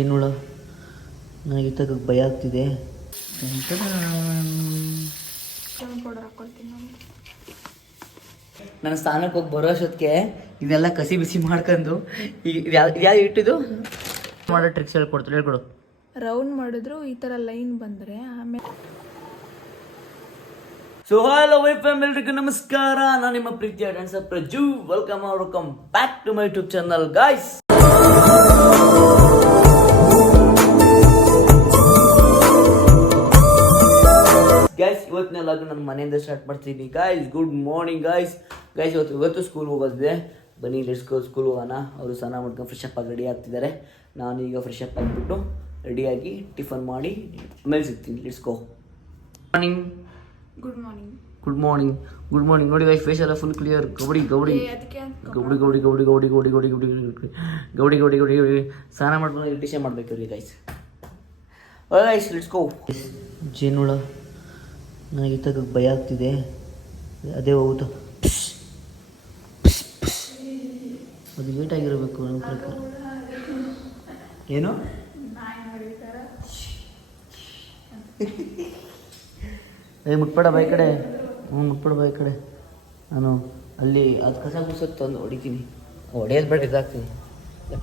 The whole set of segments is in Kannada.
ಏನುಳ ನನಗೆ ತಗಕ್ಕೆ ಭಯ ಆಗ್ತಿದೆ. ನನ್ನ ಸ್ಥಾನಕ್ಕೆ ಹೋಗಿ ಬರೋ ಅಷ್ಟೊತ್ತಿಗೆ ಇದೆಲ್ಲ ಕಸಿ ಬಿಸಿ ಮಾಡ್ಕೊಂಡು ಈಗ ಯಾವ್ದು ಇಟ್ಟಿದ್ದು ಮಾಡೋ ಟ್ರಿಕ್ಸ್ ಹೇಳ್ಕೊಡು. ರೌಂಡ್ ಮಾಡಿದ್ರು ಈ ಥರ ಲೈನ್ ಬಂದರೆ ಆಮೇಲೆ. ಸೊ ಹಲೋ ಎಲ್ರಿಗೂ ನಮಸ್ಕಾರ. ನಾನು ನಿಮ್ಮ ಪ್ರೀತಿಯ dancer Praju. Welcome back to my YouTube channel guys. ಇವತ್ತಿನ ಲಾಗ್ ನನ್ನ ಮನೆಯಿಂದ ಸ್ಟಾರ್ಟ್ ಮಾಡ್ತೀನಿ ಗಾಯ್ಸ್. Good morning guys. ಇವತ್ತು ಸ್ಕೂಲ್ ಹೋಗೋದಿದೆ. ಬನ್ನಿ ಲೆಟ್ಸ್ ಗೋ ಸ್ಕೂಲ್ ಹೋಗೋಣ. ಅವರು ಸ್ನಾನ ಮಾಡ್ಕೊಂಡು ಫ್ರೆಶ್ ಅಪ್ ಆಗಿ ರೆಡಿ ಆಗ್ತಿದ್ದಾರೆ. ನಾನು ಈಗ ಫ್ರೆಶ್ ಅಪ್ ಆಗಿಬಿಟ್ಟು ರೆಡಿಯಾಗಿ ಟಿಫನ್ ಮಾಡಿ ಆಮೇಲೆ ಸಿಗ್ತೀನಿ. Let's go. Morning. Good morning. Good morning. Good morning. ನೋಡಿ ಗೈಸ್, ಫೇಸ್ ಎಲ್ಲ ಫುಲ್ ಕ್ಲಿಯರ್. ಗೌಡಿ ಸ್ನಾನ ಮಾಡ್ಕೊಂಡು ಇರಿಟೇಷನ್ ಮಾಡಬೇಕು ರೀ ಗೈಸ್. Guys let's go. ಜೇನುಳ ನನಗೆ ತಗಕ್ಕೆ ಭಯ ಆಗ್ತಿದೆ. ಅದೇ ಹೋಗುತ್ತಾ ಅದು ವೇಟಾಗಿರಬೇಕು ನನ್ನ ಪ್ರಕಾರ. ಏನು ಮುಟ್ಬೇಡ ಬೈ ಕಡೆ. ಮುಟ್ಬೇಡ ಬೈ ಕಡೆ. ನಾನು ಅಲ್ಲಿ ಅದು ಕಸ ಗುಸಕ್ಕೆ ತಂದು ಹೊಡಿತೀನಿ. ಹೊಡೆಯೋದು ಬೇಡ, ಇದಾಗ್ತೀನಿ.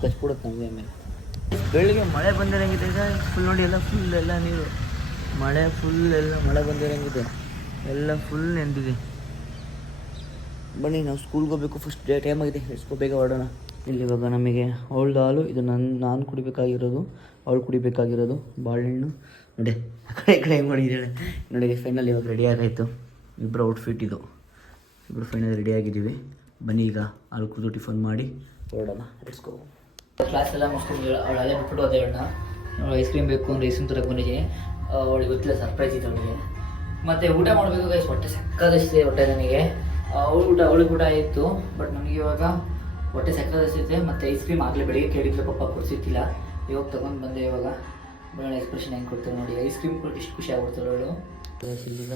ಕಚ್ಬಿಡುತ್ತೆ ನಮಗೆ. ಆಮೇಲೆ ಬೆಳಿಗ್ಗೆ ಮಳೆ ಬಂದಿರಂಗಿದೆ ಈಗ. ಫುಲ್ ನೋಡಿ ಎಲ್ಲ ಫುಲ್ ಎಲ್ಲ ನೀರು. ಮಳೆ ಬಂದಿರಂಗಿದೆ. ಎಲ್ಲ ಫುಲ್ ನೆಂದಿದೆ. ಬನ್ನಿ ನಾವು ಸ್ಕೂಲ್ಗೆ ಹೋಗ್ಬೇಕು. ಫಸ್ಟ್ ಟೈಮ್ ಆಗಿದೆ. ಎಸ್ಕೋ ಬೇಗ ಹೊರಡೋಣ. ಇಲ್ಲಿ ಇವಾಗ ನಮಗೆ ಅವಳ್ದು ಹಾಲು, ಇದು ನಾನು ಕುಡಿಬೇಕಾಗಿರೋದು, ಅವಳು ಕುಡಿಬೇಕಾಗಿರೋದು ಬಾಳೆಹಣ್ಣು. ನೋಡಿ ಆ ಕಡೆ ಹೆಂಗೆ ಮಾಡಿದ್ದಾಳೆ ನೋಡಿ. ಫೈನಲ್ ಇವಾಗ ರೆಡಿ ಆಗಾಯಿತು. ಇಬ್ಬರು ಔಟ್ಫಿಟ್ ಇದು. ಇಬ್ಬರು ಫೈನಲ್ ರೆಡಿ ಆಗಿದ್ದೀವಿ. ಬನ್ನಿ ಈಗ ಹಾಲು ಕುಡಿದು ಟಿಫನ್ ಮಾಡಿ ಹೊರಡೋಣ. Let's go. ಕ್ಲಾಸ್ ಎಲ್ಲ ಮುಗಿಸ್ಕೊಂಡು ಅವಳು ಅಲ್ಲೇ ಬಿಟ್ಬಿಟ್ಟು ಹೋದೆ. ಅವಳು ಐಸ್ ಕ್ರೀಮ್ ಬೇಕು ಅಂದರೆ ಐಸ್ ಕ್ರೀಮ್ ತರಕ್ಕೆ ಬಂದಿದ್ದೀನಿ. ಅವಳಿಗೆ ಗೊತ್ತಿಲ್ಲ, ಸರ್ಪ್ರೈಸ್ ಇದೆ ಅವಳಿಗೆ. ಮತ್ತು ಊಟ ಮಾಡಬೇಕು ಗೈಸ್. ಹೊಟ್ಟೆ ಸಕ್ಕದಷ್ಟಿದೆ ಹೊಟ್ಟೆ ನನಗೆ. ಅವಳಿಗೆ ಊಟ ಆಯಿತು, ಬಟ್ ನನಗೆ ಇವಾಗ ಹೊಟ್ಟೆ ಸಕ್ಕದಷ್ಟಿದೆ. ಮತ್ತು ಐಸ್ ಕ್ರೀಮ್ ಆಗಲೇ ಬೆಳಿಗ್ಗೆ ಕೇಳಿದ್ರೆ ಪಾಪ ಕೊಡಿಸಿತ್ತಿಲ್ಲ. ಇವಾಗ ತೊಗೊಂಡು ಬಂದೆ. ಇವಾಗ ಬರೋಣ ಎಕ್ಸ್ಪ್ರೆಷನ್ ಹೆಂಗೆ ಕೊಡ್ತೇವೆ ನೋಡಿ. ಐಸ್ ಕ್ರೀಮ್ ಕೊಟ್ಟು ಇಷ್ಟು ಖುಷಿ ಆಗ್ಬಿಡ್ತಾಳೆ ಅವಳು. ಇಲ್ಲಿಗ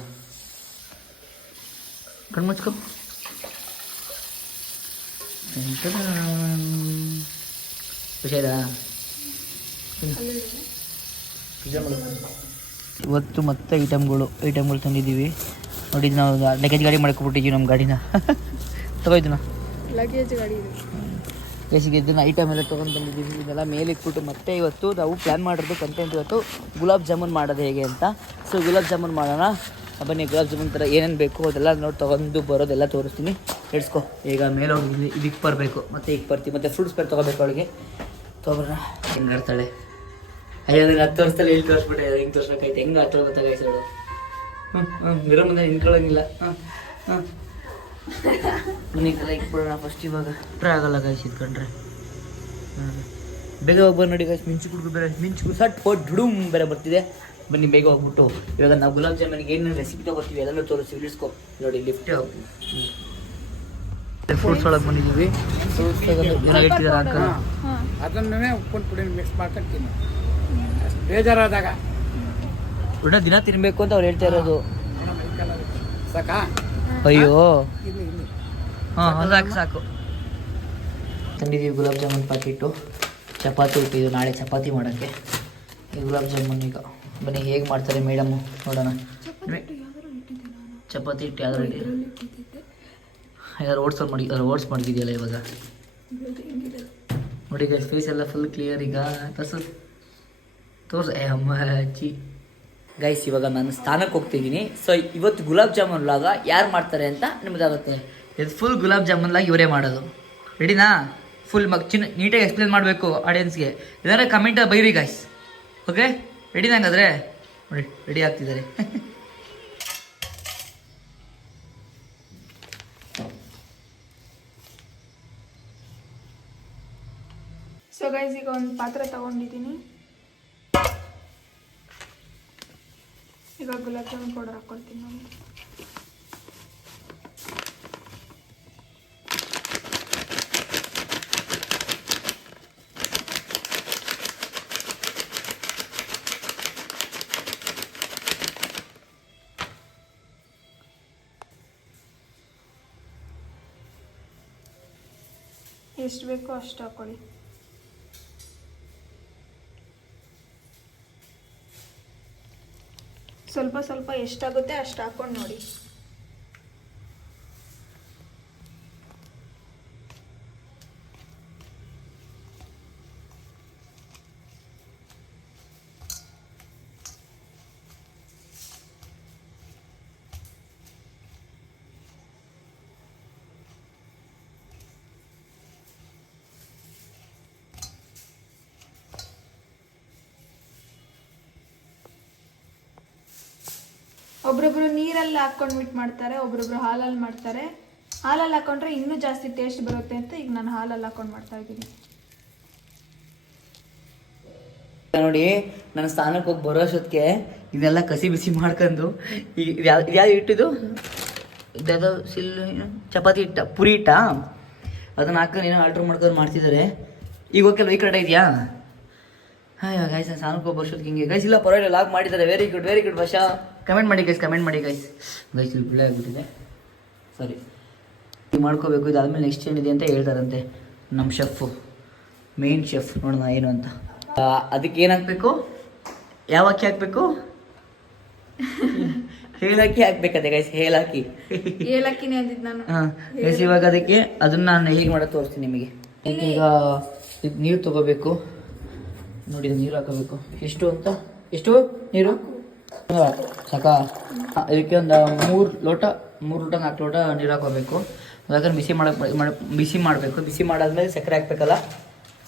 ಕಣ್ಮುಚ್ಕೊ. ಖುಷಿ ಆಯ್ತಾ? ಇವತ್ತು ಮತ್ತೆ ಐಟಮ್ಗಳು ತಂದಿದ್ದೀವಿ ನೋಡಿ. ನಾವು ಲಗೇಜ್ ಗಾಡಿ ಮಾಡ್ಕೊಬಿಟ್ಟಿದ್ದೀವಿ ನಮ್ಮ ಗಾಡಿನ. ತಗೋಯ್ತು ಲಗೇಜ್ ಗಾಡಿ ಬೇಸಿಗೆ ಇದನ್ನು ಐಟಮ್ ಎಲ್ಲ ತೊಗೊಂಡು ಬಂದಿದ್ದೀವಿ. ಇದೆಲ್ಲ ಮೇಲೆ ಇಟ್ಬಿಟ್ಟು ಮತ್ತೆ ಇವತ್ತು ನಾವು ಪ್ಲ್ಯಾನ್ ಮಾಡಿರೋದು ಕಂಟೆಂಟ್ ಇವತ್ತು ಗುಲಾಬ್ ಜಾಮೂನ್ ಮಾಡೋದು ಹೇಗೆ ಅಂತ. ಸೊ ಗುಲಾಬ್ ಜಾಮೂನ್ ಮಾಡೋಣ ಬನ್ನಿ. ಗುಲಾಬ್ ಜಾಮೂನ್ ಥರ ಏನೇನು ಬೇಕು ಅದೆಲ್ಲ ನೋಡಿ ತೊಗೊಂಡು ಬರೋದೆಲ್ಲ ತೋರಿಸ್ತೀನಿ. ಹಿಡ್ಸ್ಕೊ. ಈಗ ಮೇಲೆ ಹೋಗಿ ಇದಕ್ಕೆ ಬರಬೇಕು, ಮತ್ತು ಈಗ ಬರ್ತೀವಿ. ಮತ್ತು ಫ್ರೂಟ್ಸ್ ಬೇರೆ ತೊಗೋಬೇಕು ಅವಳಿಗೆ. ತೊಗೊಬರೋಣ. ಹೆಂಗೆ ಆಡ್ತಾಳೆ. ಅಯ್ಯೋ ಅದನ್ನು 10 ವರ್ಷದಲ್ಲಿ ಇಲ್ಲಿ ತೋರಿಸ್ಬಿಟ್ಟೆ. ಹೆಂಗೆ ತೋರಿಸ್ಬೇಕಾಯ್ತು, ಹೆಂಗೆ ಆಡ್ತಾಳೆ ಗೊತ್ತಾಗಾಯ್ತು. ಮಿರೋ ಮುಂದೆ ನಿಂತ್ಕೊಳ್ಳೋಂಗಿಲ್ಲ. ಮನೆಗೆಲ್ಲ ಇಟ್ಬಿಡೋಣ ಫಸ್ಟ್. ಇವಾಗ ಟ್ರೈ ಆಗಲ್ಲ ಗಾಯ್ಸ್ ಇಟ್ಕೊಂಡ್ರೆ. ಬೇಗ ಹೋಗಿ ನೋಡಿ ಗಾಯ್ಸ್. ಮಿಂಚು ಕುಡ್ಕು ಬೇರೆ, ಮಿಂಚು ಸಟ್ ಹೋಗಿ ಡುಡುಮ್ ಬೇರೆ ಬರ್ತಿದೆ. ಬನ್ನಿ ಬೇಗ ಹೋಗ್ಬಿಟ್ಟು ಇವಾಗ ನಾವು ಗುಲಾಬ್ ಜಾಮೂನಿಗೆ ಏನೇನು ರೆಸಿಪಿ ತೊಗೋತೀವಿ ಅದೆಲ್ಲ ತೋರಿಸ್ತೀವಿ. ಇಳಿಸ್ಕೊ ನೋಡಿ. ಲಿಫ್ಟೇ ಹೋಗ್ತೀವಿ. ಫ್ರೂಟ್ಸ್ ಒಳಗೆ ಬಂದಿದ್ದೀವಿ. ಫ್ರೂಟ್ಸ್ ಏನಾಗ ಇಟ್ಟಿದ್ದಾರೆ ಹಾಕೋಣ. ಅದನ್ನೇ ಉಪ್ಪಿನ ಪುಡಿ ಮಿಕ್ಸ್ ಮಾಡ್ಕೊಂಡು ತಿನ್ನು. ಬೇಜಾರಾದಾಗ ಉಡ ದಿನ ತಿನ್ಬೇಕು ಅಂತ ಅವ್ರು ಹೇಳ್ತಾ ಇರೋದು. ಸಾಕಾ? ಅಯ್ಯೋ ಹಾಂ ಸಾಕು. ತಂದಿದ್ದೀವಿ ಗುಲಾಬ್ ಜಾಮೂನ್ ಪ್ಯಾಕೆಟು. ಚಪಾತಿ ಇಟ್ಟಿದ್ದು ನಾಳೆ ಚಪಾತಿ ಮಾಡೋಕ್ಕೆ. ಈ ಗುಲಾಬ್ ಜಾಮೂನ್ ಈಗ ಬನ್ನಿ ಹೇಗೆ ಮಾಡ್ತಾರೆ ಮೇಡಮು ನೋಡೋಣ. ಚಪಾತಿ ಇಟ್ಟು ಯಾರು ಓಟ್ಸ್ ಮಾಡಿದೆಯಲ್ಲ ಇವಾಗ ನೋಡಿ ಗೈಸ್. ಫೇಸ್ ಎಲ್ಲ ಫುಲ್ ಕ್ಲಿಯರ್. ಈಗ ತೋರ್ಸ ಅಮ್ಮ ಅಜ್ಜಿ ಗೈಸ್. ಇವಾಗ ನಾನು ಸ್ಥಾನಕ್ಕೆ ಹೋಗ್ತಿದ್ದೀನಿ. ಸೊ ಇವತ್ತು ಗುಲಾಬ್ ಜಾಮೂನ್ ಲಾಗ ಯಾರು ಮಾಡ್ತಾರೆ ಅಂತ ನಿಮ್ದಾಗುತ್ತೆ. ಇದು ಫುಲ್ ಗುಲಾಬ್ ಜಾಮೂನ್ ಲಾಗ ಇವರೇ ಮಾಡೋದು. ರೆಡಿನಾ? ಫುಲ್ ನೀಟಾಗಿ ಎಕ್ಸ್ಪ್ಲೇನ್ ಮಾಡಬೇಕು ಆಡಿಯನ್ಸ್ಗೆ. ಏನಾರ ಕಮೆಂಟಲ್ಲಿ ಬೈರಿ ಗೈಸ್. ಓಕೆ ರೆಡಿನಾ? ಹಂಗಾದ್ರೆ ನೋಡಿ ರೆಡಿ ಆಗ್ತಿದ್ದಾರೆ. ಸೊ ಗೈಸ್ ಈಗ ಒಂದು ಪಾತ್ರೆ ತಗೊಂಡಿದ್ದೀನಿ. ಈಗ ಗುಲಾಬ್ ಜಾಮೂನ್ ಪೌಡರ್ ಹಾಕ್ಕೊಳ್ತೀನಿ ನಾನು. ಎಷ್ಟು ಬೇಕೋ ಅಷ್ಟು ಹಾಕ್ಕೊಳ್ಳಿ. ಸ್ವಲ್ಪ ಸ್ವಲ್ಪ ಎಷ್ಟಾಗುತ್ತೆ ಅಷ್ಟು ಹಾಕೊಂಡು ನೋಡಿ. ಒಬ್ರೊಬ್ರು ನೀರಲ್ಲಿ ಹಾಕೊಂಡು ಮಿಟ್ ಮಾಡ್ತಾರೆ, ಒಬ್ರೊಬ್ರು ಹಾಲಲ್ಲಿ ಮಾಡ್ತಾರೆ. ಹಾಲಲ್ಲಿ ಹಾಕೊಂಡ್ರೆ ಇನ್ನೂ ಜಾಸ್ತಿ ಟೇಸ್ಟ್ ಬರುತ್ತೆ ಅಂತ ಈಗ ನಾನು ಹಾಲಲ್ಲಿ ಹಾಕೊಂಡು ಮಾಡ್ತಾ ಇದ್ದೀನಿ. ನೋಡಿ ನನ್ನ ಸ್ಥಾನಕ್ಕೆ ಹೋಗಿ ಬರೋ ಅಷ್ಟೊತ್ತಿಗೆ ಇದೆಲ್ಲ ಕಸಿ ಬಿಸಿ ಮಾಡ್ಕೊಂಡು ಈಗ ಯಾವ್ದು ಹಿಟ್ಟಿದು ಇದ್ಯಾವುದೋ ಚಪಾತಿ ಹಿಟ್ಟ ಪುರಿ ಹಿಟ್ಟ ಅದನ್ನು ಹಾಕೊಂಡು ಏನೋ ಆರ್ಡ್ರ್ ಮಾಡ್ಕೊಂಡು ಮಾಡ್ತಿದ್ದಾರೆ. ಈಗ ಓಕೆ ಈ ಕಡೆ ಇದೆಯಾ? ಹಾಂ ಗೈಸ್ ನಾನು ಸ್ಥಾನಕ್ಕೆ ಹೋಗಿ ಬರ್ಸೋದಕ್ಕೆ ಹಿಂಗೆ ಗೈಸ್ ಇಲ್ಲ ಪರವಾಗಿಲ್ಲ ಲಾಗ್ ಮಾಡಿದ್ದಾರೆ. ವೆರಿ ಗುಡ್ ಭಾಷಾ. ಕಮೆಂಟ್ ಮಾಡಿ ಗೈಸ್ ಇಲ್ಲಿ ಬಿಳೆ ಆಗಿಬಿಟ್ಟಿದೆ, ಸರಿ ಈಗ ಮಾಡ್ಕೋಬೇಕು. ಇದಾದ್ಮೇಲೆ ನೆಕ್ಸ್ಟ್ ಏನಿದೆ ಅಂತ ಹೇಳ್ತಾರಂತೆ ನಮ್ಮ ಶೆಫು, ಮೇನ್ ಶೆಫ್. ನೋಡೋಣ ಏನು ಅಂತ. ಅದಕ್ಕೆ ಏನು ಹಾಕಬೇಕು, ಯಾವ ಅಕ್ಕಿ ಹಾಕಬೇಕು? ಹೇಳಕ್ಕಿ ಹಾಕ್ಬೇಕಂತೆ ಗೈಸ್, ಏಲಕ್ಕಿನೇ ಅಂದಿದ್ದು ನಾನು. ಹಾಂ ಗೈಸ್ ಇವಾಗ ಅದಕ್ಕೆ ಅದನ್ನು ನಾನು ಹೇಗೆ ಮಾಡೋದು ತೋರಿಸ್ತೀನಿ ನಿಮಗೆ. ಈಗ ನೀರು ತೊಗೋಬೇಕು ನೋಡಿ, ನೀರು ಹಾಕೋಬೇಕು. ಎಷ್ಟು ನೀರು ಸಾಕಾ? ಇದಕ್ಕೆ ಒಂದು 3 ಲೋಟ 4 ಲೋಟ ನೀರು ಹಾಕೋಬೇಕು. ಯಾಕಂದ್ರೆ ಬಿಸಿ ಮಾಡಬೇಕು. ಬಿಸಿ ಮಾಡಾದ್ಮೇಲೆ ಸಕ್ಕರೆ ಹಾಕ್ಬೇಕಲ್ಲ,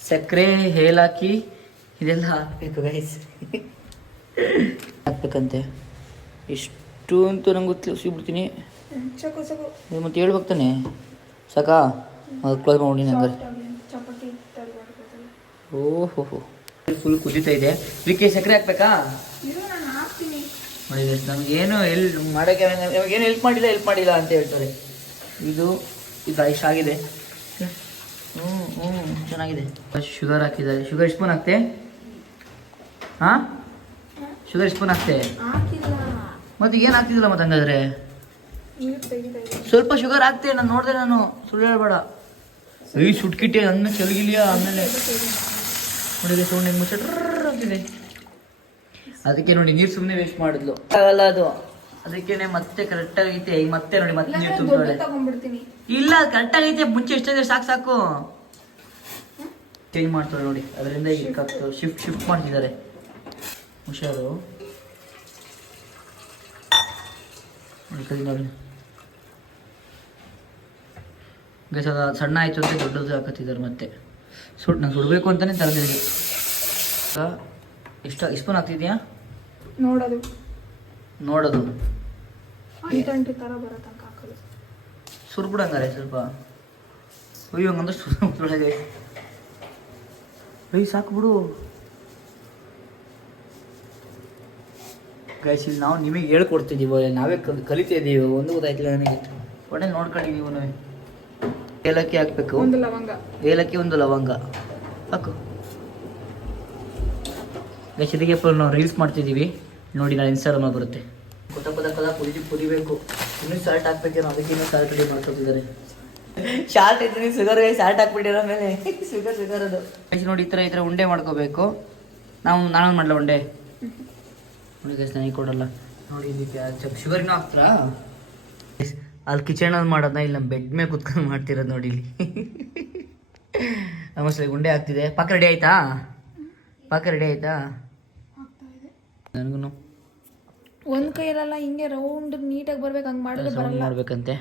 ಸಕ್ಕರೆ ಏಲಕ್ಕಿ ಇದೆಲ್ಲ ಹಾಕಬೇಕು ಗೈಸ್. ಹಾಕ್ಬೇಕಂತೆ. ಎಷ್ಟು ಅಂತೂ ನಂಗೆ ಗೊತ್ತಿಲ್ಲ, ಸಿಗ್ಬಿಡ್ತೀನಿ ಮತ್ತೆ ಹೇಳ್ಬೇಕು ತಾನೆ. ಸಾಕಾ? ಅದು ಕ್ಲೋಸ್ ಮಾಡಿ ನಂಗೆ. ಓಹೋ ಫುಲ್ ಕುದೀತಾ ಇದೆ. ಇದಕ್ಕೆ ಸಕ್ಕರೆ ಹಾಕ್ಬೇಕಾ? ನೋಡಿ ನಮಗೇನು ಮಾಡೋಕ್ಕೆ ನಮಗೇನು ಹೆಲ್ಪ್ ಮಾಡಿಲ್ಲ ಅಂತ ಹೇಳ್ತಾರೆ. ಇದು ಇಷ್ಟಾಗಿದೆ. ಚೆನ್ನಾಗಿದೆ. ಶುಗರ್ ಹಾಕಿದ್ದಾರೆ. ಶುಗರ್ ಎಷ್ಟು ಸ್ಪೂನ್ ಹಾಕ್ತೆ? ಹಾಂ ಶುಗರ್ ಎಷ್ಟು ಸ್ಪೂನ್ ಹಾಕ್ತೆ? ಮತ್ತೆ ಏನು ಹಾಕ್ತಿದ್ದಿಲ್ಲ ಮತ್ತೆ ಹಂಗಾದ್ರೆ? ಸ್ವಲ್ಪ ಶುಗರ್ ಹಾಕ್ತೆ, ನಾನು ನೋಡಿದೆ, ನಾನು ಸುಳ್ಳು ಹೇಳ್ಬೇಡ. ಸುಟ್ಕಿಟ್ಟೆ ಅಂದ್ಮೇಲೆ ಚಲಗಿಲಿಯಾ ಆಮೇಲೆ ನೋಡಿ ಸೌಂಡ್ ಹೆಂಗೆ ಮುಚ್ಚಿದೆ. ಅದಕ್ಕೆ ನೋಡಿ ನೀರು ಸುಮ್ಮನೆ ವೇಸ್ಟ್ ಮಾಡಿದ್ಲು, ಆಗಲ್ಲ ಅದು. ಅದಕ್ಕೇನೆ ಮತ್ತೆ ಕರೆಕ್ಟ್ ಆಗೈತೆ. ಈಗ ಮತ್ತೆ ನೋಡಿ ಮತ್ತೆ ನೀರು ತುಂಬ್ತಾಳೆ. ಇಲ್ಲ ಕರೆಕ್ಟ್ ಆಗೈತೆ, ಮುಂಚೆ ಎಷ್ಟಿದೆ ಸಾಕು ಚೇಂಜ್ ಮಾಡ್ತಾಳೆ ನೋಡಿ. ಅದರಿಂದ ಈಗ ಶಿಫ್ಟ್ ಮಾಡ್ತಿದ್ದಾರೆ. ಹುಷಾರು ನೋಡಿ. ಗೈಸ್ ಅದು ಸಣ್ಣ ಆಯಿತು ಅಂತ ದೊಡ್ಡದು ಹಾಕತ್ತಿದ್ದಾರೆ ಮತ್ತೆ. ನಾನು ಸುಡಬೇಕು ಅಂತಲೇ ತರದಿದೆ. ಎಷ್ಟು ಸ್ಪೂನ್ ಹಾಕ್ತಿದ್ಯಾ? ನೋಡೋದು ಸುರ್ಬಿಡಂಗಾರೆ ಸ್ವಲ್ಪ. ಅಯ್ಯೋ ಹಂಗಂದ್ರೆ ಸುರ್ಬಿಡೋಳೆ. ಸಾಕು ಬಿಡು ಗೈಸ್. ಇಲ್ಲಿ ನಾವು ನಿಮಗೆ ಹೇಳ್ಕೊಡ್ತಿದ್ದೀವಿ, ನಾವೇ ಕಲಿತಾ ಇದ್ದೀವಿ. ಒಂದು ಗೊತ್ತಾಯ್ತಿಲ್ಲ ನನಗೆ. ಒಳ್ಳೆ ನೋಡ್ಕೊಂಡಿದ್ದೀವಿ ನಾವೇ. ಏಲಕ್ಕಿ ಹಾಕ್ಬೇಕು, ಏಲಕ್ಕಿ ಒಂದು ಲವಂಗ ಹಾಕು ಗೈಸ್. ಇದಕ್ಕೆ ನಾವು ರೀಲ್ಸ್ ಮಾಡ್ತಿದ್ದೀವಿ ನೋಡಿ, ನಾನು ಇನ್ಸ್ಟಾಗ್ರಾಮಲ್ಲಿ ಬರುತ್ತೆ. ಕದ ಕುದಿಬೇಕು. ಇನ್ನೂ ಸಾಲ್ಟ್ ಹಾಕ್ಬೇಕೇನೋ, ಅದಕ್ಕೆ ಇನ್ನೂ ಸಾಲ್ಟ್ ರೆಡಿ ಮಾಡ್ಕೊತಿದ್ದಾರೆ. ಶಾರ್ಟ್ ಐತೆ ಶುಗರ್ ಸಾಲ್ಟ್ ಹಾಕ್ಬಿಟ್ಟಿರೋ ಮೇಲೆ ಶುಗರ್ ಅದು ಗೈಸ್. ನೋಡಿ ಈ ಥರ ಉಂಡೆ ಮಾಡ್ಕೋಬೇಕು. ನಾನು ಮಾಡಲ ಉಂಡೆ ನೋಡಿ ಗೈಸ್, ನನಗೆ ಕೊಡಲ್ಲ ನೋಡಿ. ಇದಕ್ಕೆ ಶುಗರ್ ಇನ್ನೂ ಹಾಕ್ತಾರಾ? ಅಲ್ಲಿ ಕಿಚನಲ್ಲಿ ಮಾಡೋದನ್ನ ಇಲ್ಲಿ ನಮ್ಮ ಬೆಡ್ ಮೇಲೆ ಕುತ್ಕೊಂಡು ಮಾಡ್ತಿರೋದು ನೋಡಿ ಇಲ್ಲಿ. ನಮಸ್ತೆ ಉಂಡೆ ಆಗ್ತಿದೆ. ಪಾಕ ರೆಡಿ ಆಯ್ತಾ? ನನಗೂ ಒಂದು ಕೈಯಲ್ಲ, ಹಿಂಗೆ ರೌಂಡ್ ನೀಟಾಗಿ ಬರ್ಬೇಕು. ಹಂಗೆ ಮಾಡಿದ್ರೆ ಬರಲ್ಲ. ಮಾಡ್ಬೇಕಂತೆ.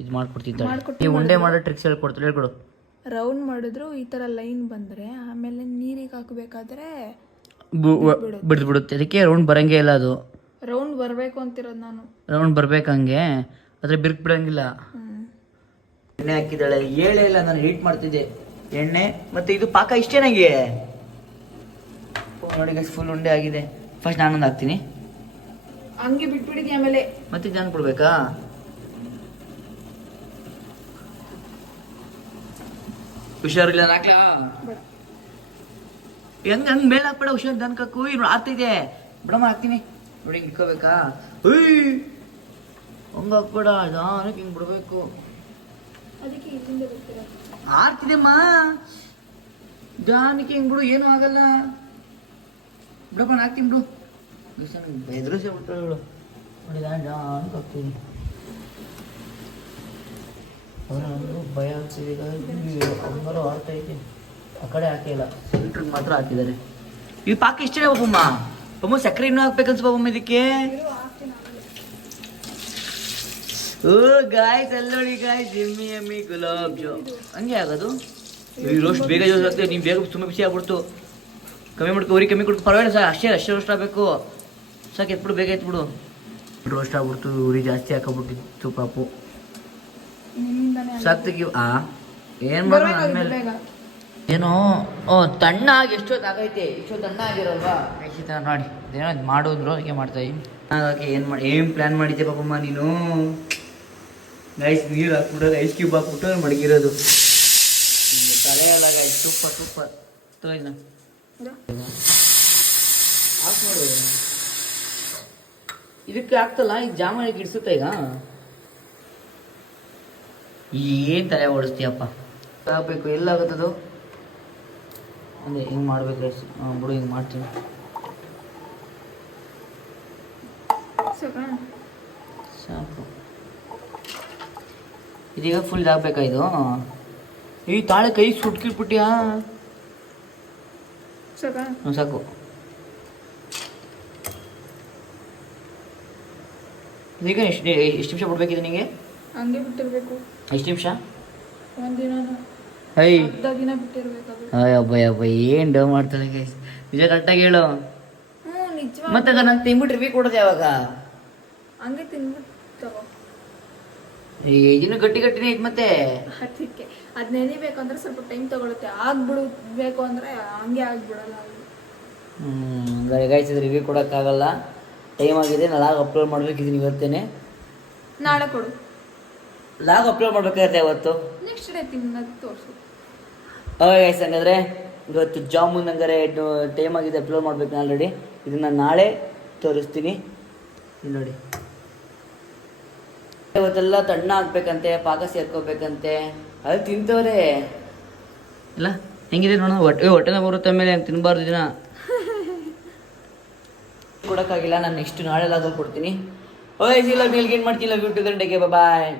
ಇದು ಮಾಡ್ಕೊಡ್ತಿದ್ದೆ. ಈ ಉಂಡೆ ಮಾಡೋ ಟ್ರಿಕ್ಸ್ ಹೇಳ್ಕೊಡು. ರೌಂಡ್ ಮಾಡಿದ್ರು ಈ ಥರ ಲೈನ್ ಬಂದರೆ ಆಮೇಲೆ ನೀರಿಗೆ ಹಾಕಬೇಕಾದ್ರೆ ಬಿಡುತ್ತೆ. ಅದಕ್ಕೆ ರೌಂಡ್ ಬರಂಗೇ ಇಲ್ಲ. ಅದು ರೌಂಡ್ ಬರಬೇಕು ಅಂತಿರೋದು ನಾನು. ರೌಂಡ್ ಬರ್ಬೇಕು ಹಂಗೆ, ಆದರೆ ಬಿರ್ಕ್ ಬಿಡಂಗಿಲ್ಲ. ಎಣ್ಣೆ ಹಾಕಿದ್ದಾಳೆ, ಹೇಳೇ ಇಲ್ಲ. ನಾನು ಹೀಟ್ ಮಾಡ್ತಿದ್ದೆ ಎಣ್ಣೆ. ಮತ್ತೆ ಇದು ಪಾಕ ಇಷ್ಟೇ ನನಗೆ ನೋಡಿ ಗೈಸ್. ಫುಲ್ ಉಂಡೆ ಆಗಿದೆ. ಫಸ್ಟ್ ನಾನೊಂದು ಹಾಕ್ತೀನಿ, ಹಂಗೆ ಬಿಟ್ಬಿಡಿದ್ವಿ. ಆಮೇಲೆ ಮತ್ತೆ ಜಾನ್ ಕೊಡ್ಬೇಕಾ? ಹುಷಾರಿಲ್ಲ ಹಾಕ್ಲಾ? ಹೆಂಗ್ ಮೇಲೆ ಹಾಕ್ಬೇಡ, ಹುಷಾರ್ ದನ್ಕಕ್ಕು. ಇನ್ನು ಆಗ್ತಿದೆ ಬಿಡಮ್ಮ, ಹಾಕ್ತೀನಿ ನೋಡಿ. ಹಿಂಗೆ ಇಟ್ಕೋಬೇಕಾ? ಹಂಗ ಹಾಕ್ಬೇಡ, ಜಾನಕ್ಕೆ ಹಿಂಗೆ ಬಿಡ್ಬೇಕು. ಆಗ್ತಿದೆಮ್ಮ, ಜಾನಕ್ಕೆ ಹಿಂಗೆ ಬಿಡು, ಏನೂ ಆಗಲ್ಲ. ಬಿಡಪ್ಪ ನಾನು ಹಾಕ್ತೀನಿ ಬಿಡು. ಎದುರಿಸಿ ಬಿಟ್ಟಳು ನೋಡಿ ಅಂತ ಹೋಗ್ತೀನಿ. ನನಗೂ ಭಯ ಆಗ್ತಿದೆ ಈಗ ಹಂಗಾರು ಆಡ್ತಾ ಇದ್ದೀನಿ. ಆ ಕಡೆ ಹಾಕಿಲ್ಲ, ಫಿಲ್ಟ್ರಿಗೆ ಮಾತ್ರ ಹಾಕಿದ್ದಾರೆ. ಇದು ಪಾಕ ಇಷ್ಟೇ ಪಾಪಮ್ಮ. ಪಾಪ ಸಕ್ಕರೆ ಇನ್ನೂ ಹಾಕ್ಬೇಕನ್ಸ ಪಾಪಮ್ಮ ಇದಕ್ಕೆ. ಓ ಗಾಯ್ಸ್ ಅಲ್ಲೋಡಿ ಗಾಯ್ಸ್, ಎಮ್ಮಿ ಎಮ್ಮಿ ಗುಲಾಬ್ ಜಾಮ್ ಹಂಗೆ ಆಗೋದು. ಈ ರೋಸ್ಟ್ ಬೇಗ ಯೂಸ್ ಆಗ್ತದೆ. ನೀವು ಬೇಗ ಸುಮ್ಮನೆ ಬಿಸಿ ಆಗ್ಬಿಡ್ತು. ಕಮ್ಮಿ ಮಾಡ್ಕೊ, ಉರಿ ಕಮ್ಮಿ ಕೊಡ್ಕೊ, ಪರವಾಗಿಲ್ಲ ಸರ್. ಅಷ್ಟೇ ರೋಸ್ಟ್ ಆಗಬೇಕು ಸಾಕು. ಎತ್ಬಿಡು, ಬೇಗ ಎತ್ಬಿಡು. ರೋಸ್ಟ್ ಆಗ್ಬಿಡ್ತು, ಉರಿ ಜಾಸ್ತಿ ಹಾಕೋಬಿಟ್ಟಿತ್ತು ಪಾಪು. ಸಾಕ್ತಿಗೆ ಏನು ಮಾಡೋಣ ಆದ್ಮೇಲೆ ಏನೋ ತಣ್ಣಾಗಿ ಎಷ್ಟೊತ್ತು ಆಗೈತೆ. ಇಷ್ಟೊತ್ತು ತಣ್ಣ ಆಗಿರೋಲ್ವಾ ನೋಡಿ. ಇದೇನೋ ಮಾಡೋದ್ರು ಅದಕ್ಕೆ ಮಾಡ್ತಾ ಇದ್ದೀನಿ. ಹಾಗಾಗಿ ಏನು ಪ್ಲ್ಯಾನ್ ಮಾಡಿದ್ದೆ ಪಾಪಮ್ಮ ನೀನು. ಗೈಸ್ ನೀರು ಹಾಕ್ಬಿಟ್ಟು ಐಸ್ ಕ್ಯೂಬ್ ಹಾಕ್ಬಿಟ್ಟು ಮಡಗಿರೋದು ತಲೆ ಎಲ್ಲ ಗೈಸ್. ಸೂಪರ್ ಇದನ್ನ ಆಫ್ ಮಾಡೋದು. ಇದಕ್ಕೆ ಆಗ್ತಲ್ಲ, ಈಗ ಜಾಮೂನಿಗೆ ಇಡ್ಸುತ್ತೆ. ಈಗ ಏನು ತಲೆ ಓಡಿಸ್ತೀಯಪ್ಪ. ಆಗಬೇಕು ಎಲ್ಲಾಗುತ್ತದು ಅಂದರೆ ಹಿಂಗೆ ಮಾಡ್ಬೇಕು ಗೈಸ್. ಬಿಡು ಹಿಂಗೆ ಮಾಡ್ತೀನಿ. ಸಾಕು. ಇದೀಗ ಫುಲ್ ಇದಾಗಬೇಕಾ ಇದು. ಈ ತಾಳೆ ಕೈ ಸುಟ್ಕಿಟ್ಬಿಟ್ಟಿಯಾ. ಸಾಕು. ಈಗ ಎಷ್ಟು ನಿಮಿಷ ಬಿಡ್ಬೇಕಿದೆ ನಿಮಗೆ? ಹಂಗೆ ಬಿಟ್ಟಿರ್ಬೇಕು. ಎಷ್ಟು ನಿಮಿಷ? ಒಂದಿನ ಬಿಟ್ಟಿರ್ಬೇಕು. ಅಯ್ಯಬ್ಬ ಏನು ಡವ್ ಮಾಡ್ತಾಳೆ ಗೈಸ್. ನಿಜ ಕರೆಕ್ಟಾಗಿ ಹೇಳು. ಮತ್ತೆ ನಾನು ತಿನ್ಬಿಟ್ಟು ರಿವ್ಯೂ ಕೊಡೋದು ಯಾವಾಗ? ಹಂಗೆ ತಿನ್ಬಿಟ್ಟು ತಗೋ. ಇದನ್ನು ಗಟ್ಟಿನೇ ಐತೆ ಮತ್ತೆ. ಅದಕ್ಕೆ ಅದು ನೆನಿಬೇಕು ಅಂದ್ರೆ ಸ್ವಲ್ಪ ಟೈಮ್ ತಗೊಳುತ್ತೆ. ಆಗ್ಬಿಡ್ಬೇಕು ಅಂದ್ರೆ ಹಂಗೆ ಆಗ್ಬಿಡಲ್ಲ. ಗೈಸ್ ಇದು ರಿವ್ಯೂ ಕೊಡೋಕ್ಕಾಗಲ್ಲ, ಟೈಮ್ ಆಗಿದೆ. ನಾನು ಲಾಗ್ ಅಪ್ಲೋಡ್ ಮಾಡ್ಬೇಕಿದ್ದೀನಿ ಇವತ್ತೇನೆ. ನಾಳೆ ಕೊಡು. ಲಾಗ್ ಅಪ್ಲೋಡ್ ಮಾಡ್ಬೇಕಾಗುತ್ತೆ ಇವತ್ತು. ನೆಕ್ಸ್ಟ್ ಡೇ ತಿನ್ನೋದು ತೋರಿಸು. ಗೈಸ್ ಹಂಗಾದ್ರೆ ಇವತ್ತು ಜಾಮೂನ್ ಹಂಗಾರೆ ಟೈಮ್ ಆಗಿದೆ, ಅಪ್ಲೋಡ್ ಮಾಡ್ಬೇಕು ಆಲ್ರೆಡಿ. ಇದನ್ನು ನಾಳೆ ತೋರಿಸ್ತೀನಿ. ಇಲ್ಲಿ ನೋಡಿ, ಇವತ್ತೆಲ್ಲ ತಣ್ಣ ಹಾಕ್ಬೇಕಂತೆ, ಪಾಕ ಸೇರ್ಕೋಬೇಕಂತೆ. ಅದು ತಿಂತವ್ರೆ ಇಲ್ಲ. ಹೆಂಗಿದೆ ನೋಡೋಣ. ಹೊಟ್ಟೆನ ಬರುತ್ತೆ ಮೇಲೆ ತಿನ್ನಬಾರ್ದು ದಿನ. ಕೊಡೋಕ್ಕಾಗಿಲ್ಲ, ನಾನು ನೆಕ್ಸ್ಟ್ ನಾಳೆ ಲಾಗ ಕೊಡ್ತೀನಿ. ಓಯ್ ಇಲ್ಲ ಏನು ಮಾಡ್ತೀನಿ. Love you to the day. Bye.